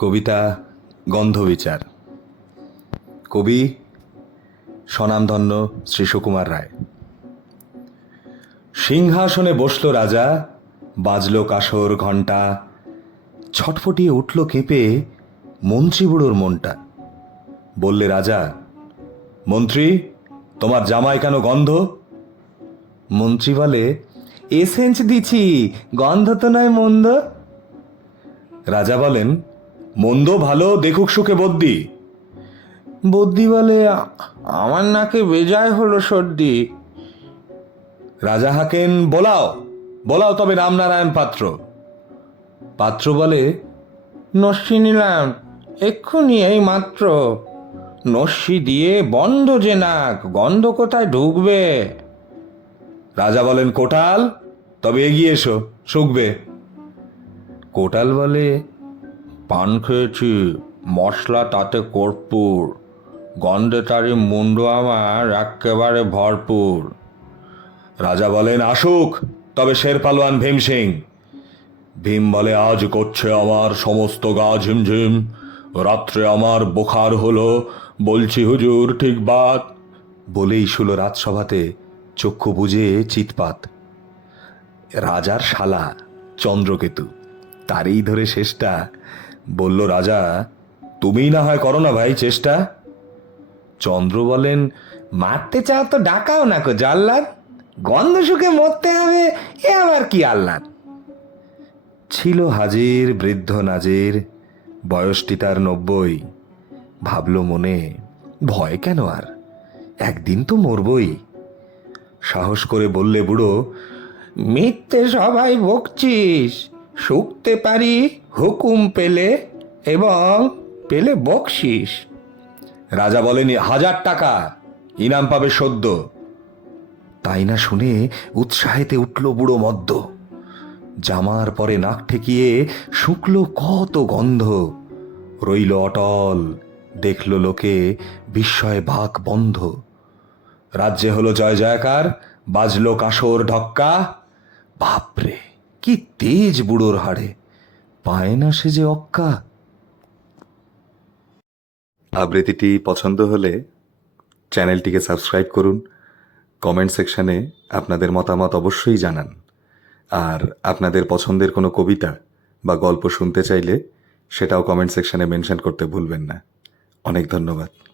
কবিতা গন্ধবিচার কবি স্বনামধন্য শ্রী সুকুমার রায়। সিংহাসনে বসল রাজা, বাজল কাসর ঘণ্টা, ছটফটিয়ে উঠল কেঁপে মন্ত্রী বুড়োর মনটা। বললে, রাজা, মন্ত্রী, তোমার জামাই কেন গন্ধ? মন্ত্রী বলে এসেন্স দিছি, গন্ধ তো নয় মন্দ। রাজা বলেন মন্দ ভালো দেখুক সুখে বদ্যি। বদ্যি বলে আমার নাকে বেজায় হলো সর্দি। রাজা হাকেন বলাও বলাও তবে রামনারায়ণ পাত্র। পাত্র বলে নস্যি নিলাম এক্ষুনি এই মাত্র। নস্যি দিয়ে বন্ধ যে নাক গন্ধ কোথায় ঢুকবে? রাজা বলেন কোটাল তবে এগিয়ে এসো শুকবে। কোটাল বলে পান খেয়েছি, মশলা তাতে কর্পূর, গন্ধে তারি মুন্ড আমার একেবারে ভরপুর। রাজা বলেন, আসুক, তবে শের পালোয়ান ভীম সিং ভীম বলে, আজ করছে আমার সমস্ত গা ঝিমঝিম, রাত্রে আমার বোখার হলো, বলছি হুজুর, ঠিক বাত? বলেই শুলো রাজসভাতে, চক্ষু বুঝে চিৎপাত। রাজার শালা চন্দ্রকেতু, তারই ধরে শেষটা বলল, রাজা তুমি না হয় করো না ভাই চেষ্টা। চন্দ্র বলেন, মারতে চাও তো ডাকাও না কো জাল্লাদ, গন্ধ শুকে মরতে হবে, এ আবার কি আল্লাদ ছিল হাজির বৃদ্ধ নাজির, বয়সটি তার নব্বই। ভাবল মনে, ভয় কেন আর? একদিন তো মরবই। সাহস করে বললে, বুড়ো, মিথ্যে সবাই বকছিস শুকতে পারি, হুকুম পেলে এবং পেলে বকশিস। রাজা বলেনি, হাজার টাকা, ইনাম পাবে সদ্য। তাই না শুনে উৎসাহেতে উঠল বুড়ো মদ্য। জামার পরে নাক ঠেকিয়ে শুকলো কত গন্ধ। রইল অটল, দেখল লোকে বিস্ময় বাক বন্ধ। রাজ্যে হলো জয় জয়কার, বাজলো কাসর ঢক্কা। বাপরে! কি তেজ বুড়োর হাড়ে। পায় না সে যে অক্কা। আবৃত্তিটি পছন্দ হলে চ্যানেলটিকে সাবস্ক্রাইব করুন, কমেন্ট সেকশানে আপনাদের মতামত অবশ্যই জানান। আর আপনাদের পছন্দের কোনো কবিতা বা গল্প শুনতে চাইলে সেটাও কমেন্ট সেকশনে মেনশন করতে ভুলবেন না। অনেক ধন্যবাদ।